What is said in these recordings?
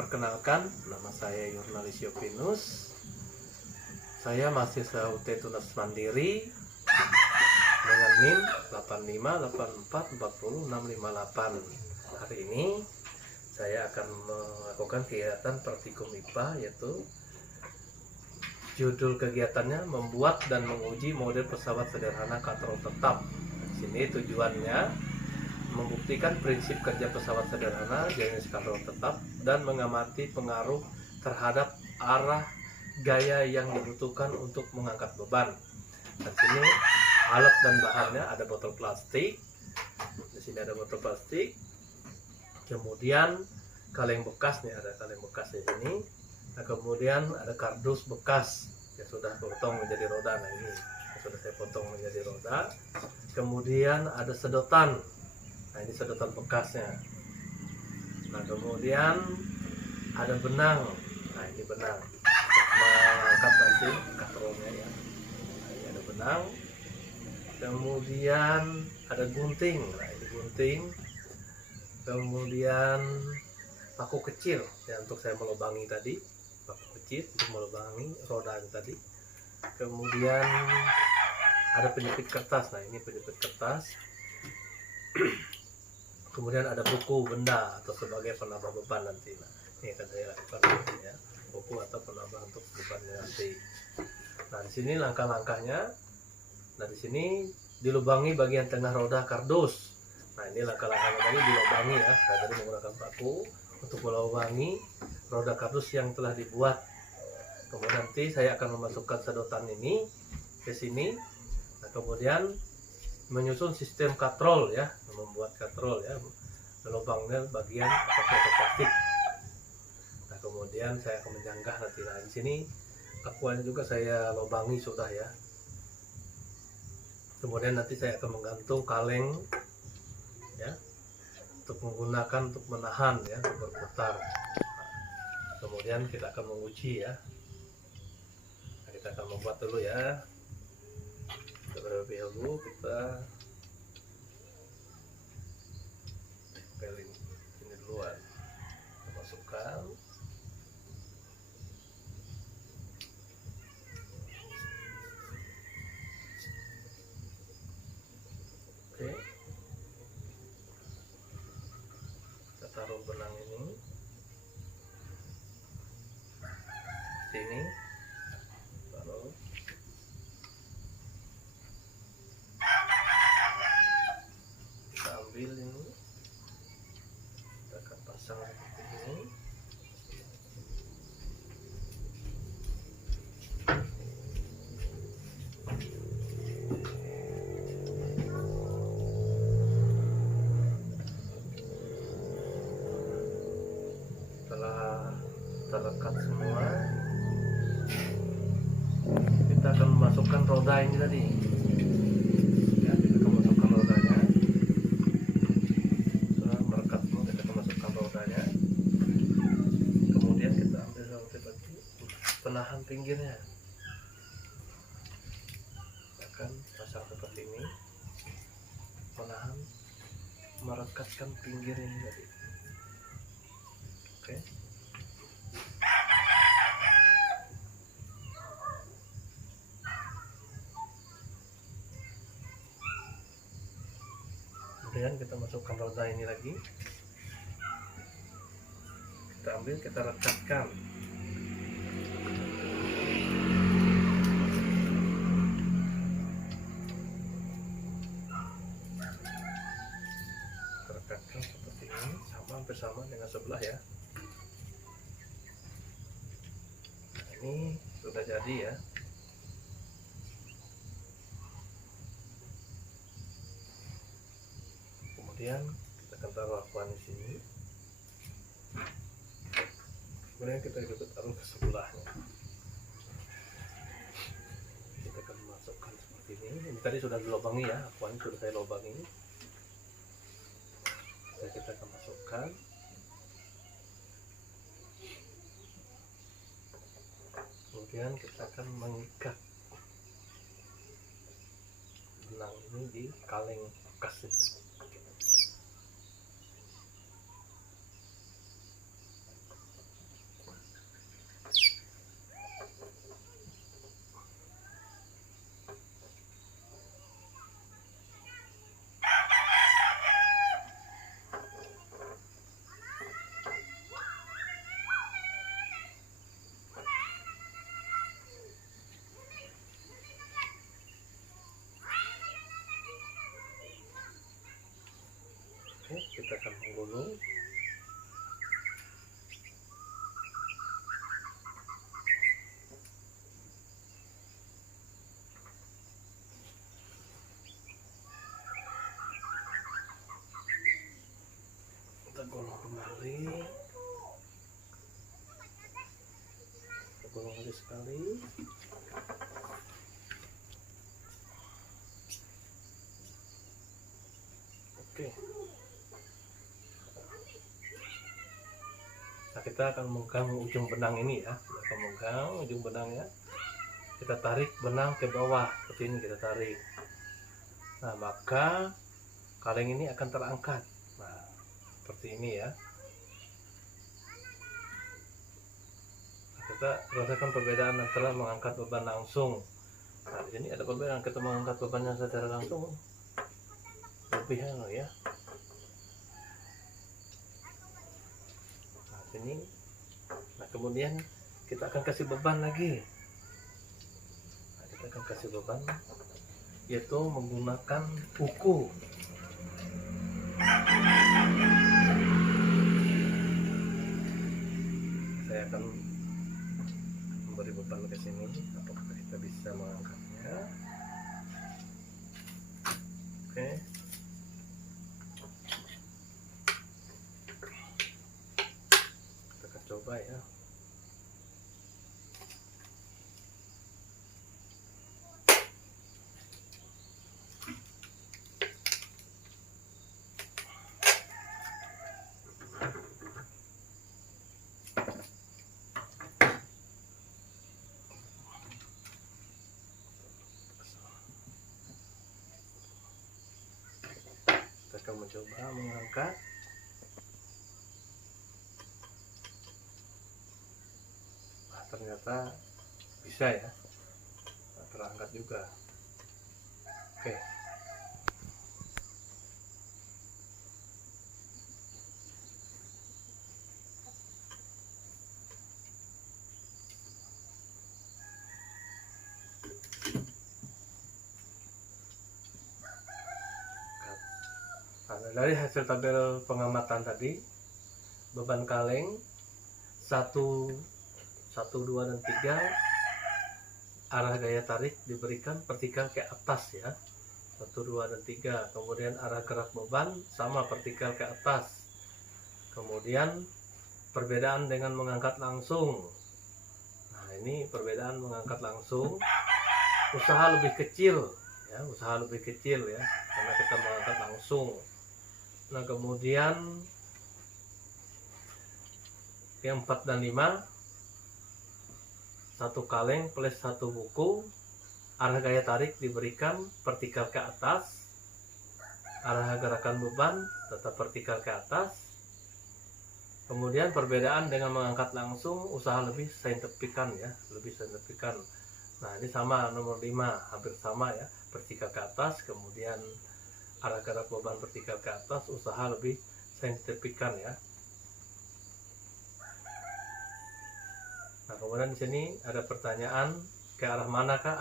Perkenalkan, nama saya Yurnalis Yopinus. Saya mahasiswa UT Tunas Mandiri dengan NIM 8584400658. Hari ini saya akan melakukan kegiatan praktikum IPA, yaitu judul kegiatannya membuat dan menguji model pesawat sederhana katrol tetap. Di sini tujuannya membuktikan prinsip kerja pesawat sederhana jenis katrol tetap dan mengamati pengaruh terhadap arah gaya yang dibutuhkan untuk mengangkat beban. Dan sini alat dan bahannya ada botol plastik. Di sini ada botol plastik. Kemudian kaleng bekas nih, ada kaleng bekas di sini. Nah, kemudian ada kardus bekas yang sudah potong menjadi roda. Nah, ini yang sudah saya potong menjadi roda. Kemudian ada sedotan. Nah, ini sedotan bekasnya. Nah, kemudian ada benang. Nah, ini benang untuk mengangkat nanti katrolnya ya. Nah, ini ada benang. Kemudian ada gunting. Nah, ini gunting. Kemudian paku kecil ya untuk saya melubangi tadi. Paku kecil untuk melubangi roda tadi. Kemudian ada penjepit kertas. Nah, ini penjepit kertas. Kemudian ada buku benda atau sebagai penambah beban nanti. Nah, ini akan saya lakukan ya, buku atau penambah untuk beban nanti. Nah, di sini langkah-langkahnya. Nah, di sini dilubangi bagian tengah roda kardus. Nah, ini langkah-langkahnya tadi dilubangi ya. Saya tadi menggunakan paku untuk melubangi roda kardus yang telah dibuat. Kemudian nanti saya akan memasukkan sedotan ini ke sini. Nah, kemudian menyusun sistem katrol ya, membuat katrol ya, lubangnya bagian pakai plastik. Nah, kemudian saya akan menyanggah nanti. Nah, di sini akuannya juga saya lubangi sudah ya. Kemudian nanti saya akan menggantung kaleng ya, untuk menggunakan untuk menahan ya, untuk berputar. Nah, kemudian kita akan menguji ya. Nah, kita akan membuat dulu ya. Terlebih dahulu kita pelin ini duluan, kita masukkan. Oke, kita taruh benang ini sini, lalu kita ambil ini, kita akan pasang seperti ini. Setelah terlekat semua, kita akan memasukkan roda ini tadi ya, kita akan masukkan rodanya. Setelah merekat semua, kita akan masukkan rodanya. Kemudian kita ambil seperti penahan pinggirnya, kita akan pasang seperti ini, menahan, merekatkan pinggir ini tadi. Oke. Kemudian kita masukkan roda ini lagi, kita ambil, kita rekatkan. Kita rekatkan seperti ini, sama hampir sama dengan sebelah ya. Nah, ini sudah jadi ya. Kemudian kita akan taruh akuan di sini. Kemudian kita juga taruh ke sebelahnya. Kita akan masukkan seperti ini. Ini tadi sudah dilubangi ya, akuannya sudah saya lubangi. Jadi kita akan masukkan. Kemudian kita akan mengikat benang ini di kaleng bekas ini. kita akan menggulung. Kita gulung kembali, kita gulung lagi sekali. Oke. Nah, kita akan memegang ujung benang ini ya. Kita akan memegang ujung benangnya. Kita tarik benang ke bawah seperti ini, kita tarik. Nah, maka kaleng ini akan terangkat. Nah, seperti ini ya. Nah, kita rasakan perbedaan antara mengangkat beban langsung. Nah, di sini ada perbedaan kita mengangkat bebannya secara langsung. Lebih ya. Nah, sini. Nah, kemudian kita akan kasih beban lagi. Nah, kita akan kasih beban yaitu menggunakan kuku. Saya akan memberi beban ke sini. Apakah kita bisa mengangkatnya? Oke. Kita akan coba ya. Kita akan mencoba mengangkat. Nah, ternyata bisa ya. Nah, terangkat juga. Oke. Nah, dari hasil tabel pengamatan tadi, beban kaleng 1, 2 dan 3, arah gaya tarik diberikan vertikal ke atas ya. 1, 2 dan 3. Kemudian arah gerak beban sama vertikal ke atas. Kemudian perbedaan dengan mengangkat langsung. Nah, ini perbedaan mengangkat langsung, usaha lebih kecil ya, usaha lebih kecil ya, karena kita mengangkat langsung. Nah, kemudian yang 4 dan 5, satu kaleng plus satu buku, arah gaya tarik diberikan vertikal ke atas, arah gerakan beban tetap vertikal ke atas. Kemudian perbedaan dengan mengangkat langsung, usaha lebih signifikan ya, lebih signifikan. Nah, ini sama nomor 5, hampir sama ya, vertikal ke atas, kemudian arah gerak beban vertikal ke atas, usaha lebih signifikan ya. Nah, kemudian di sini ada pertanyaan, ke arah manakah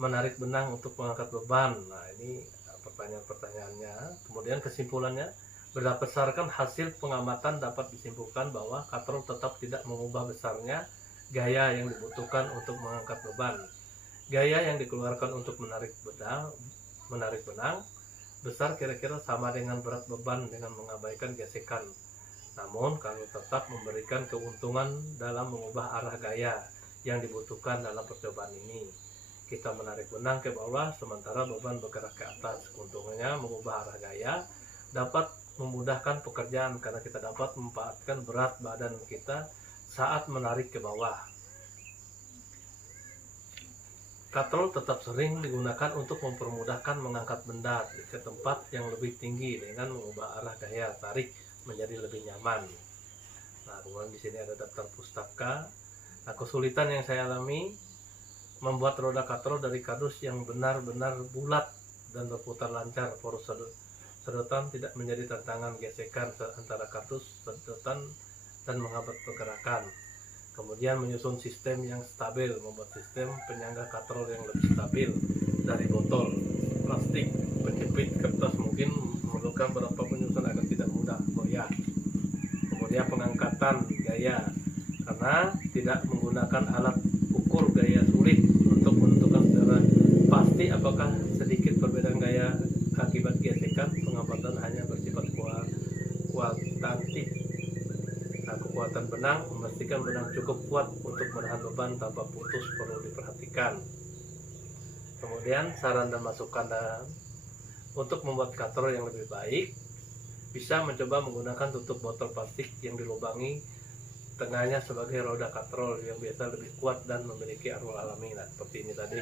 menarik benang untuk mengangkat beban? Nah, ini pertanyaan-pertanyaannya. Kemudian kesimpulannya, berdasarkan hasil pengamatan dapat disimpulkan bahwa katrol tetap tidak mengubah besarnya gaya yang dibutuhkan untuk mengangkat beban. Gaya yang dikeluarkan untuk menarik benang besar kira-kira sama dengan berat beban dengan mengabaikan gesekan. Namun kalau tetap memberikan keuntungan dalam mengubah arah gaya yang dibutuhkan dalam percobaan ini. Kita menarik benang ke bawah sementara beban bergerak ke atas. Keuntungannya mengubah arah gaya dapat memudahkan pekerjaan karena kita dapat memanfaatkan berat badan kita saat menarik ke bawah. Katrol tetap sering digunakan untuk mempermudahkan mengangkat benda ke tempat yang lebih tinggi dengan mengubah arah gaya tarik menjadi lebih nyaman. Nah, kemudian di sini ada daftar pustaka. Nah, kesulitan yang saya alami membuat roda katrol dari kardus yang benar-benar bulat dan berputar lancar. Poros sedotan tidak menjadi tantangan gesekan antara kardus sedotan dan menghambat pergerakan. Kemudian menyusun sistem yang stabil, membuat sistem penyangga katrol yang lebih stabil dari botol, plastik, penjepit, kertas. Mungkin memerlukan beberapa penyusunan agar goyah. Kemudian pengangkatan gaya, karena tidak menggunakan alat ukur gaya sulit untuk menentukan secara pasti apakah sedikit perbedaan gaya akibat gesekan. Pengamatan hanya bersifat kualitatif. Nah, kekuatan benang, memastikan benang cukup kuat untuk menahan beban tanpa putus perlu diperhatikan. Kemudian saran dan masukan untuk membuat cutter yang lebih baik, bisa mencoba menggunakan tutup botol plastik yang dilubangi tengahnya sebagai roda katrol yang biasa lebih kuat dan memiliki aroma alami. Nah, seperti ini tadi.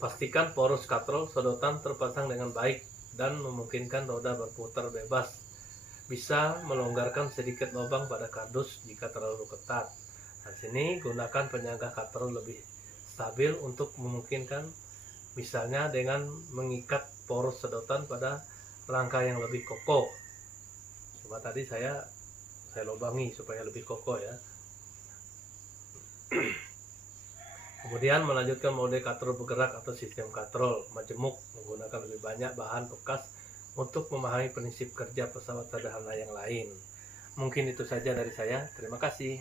Pastikan poros katrol sedotan terpasang dengan baik dan memungkinkan roda berputar bebas. Bisa melonggarkan sedikit lubang pada kardus jika terlalu ketat. Nah, sini gunakan penyangga katrol lebih stabil untuk memungkinkan, misalnya dengan mengikat poros sedotan pada rangka yang lebih kokoh. Coba tadi saya lubangi supaya lebih kokoh ya. Kemudian melanjutkan mode katrol bergerak atau sistem katrol majemuk, menggunakan lebih banyak bahan bekas untuk memahami prinsip kerja pesawat sederhana yang lain. Mungkin itu saja dari saya. Terima kasih.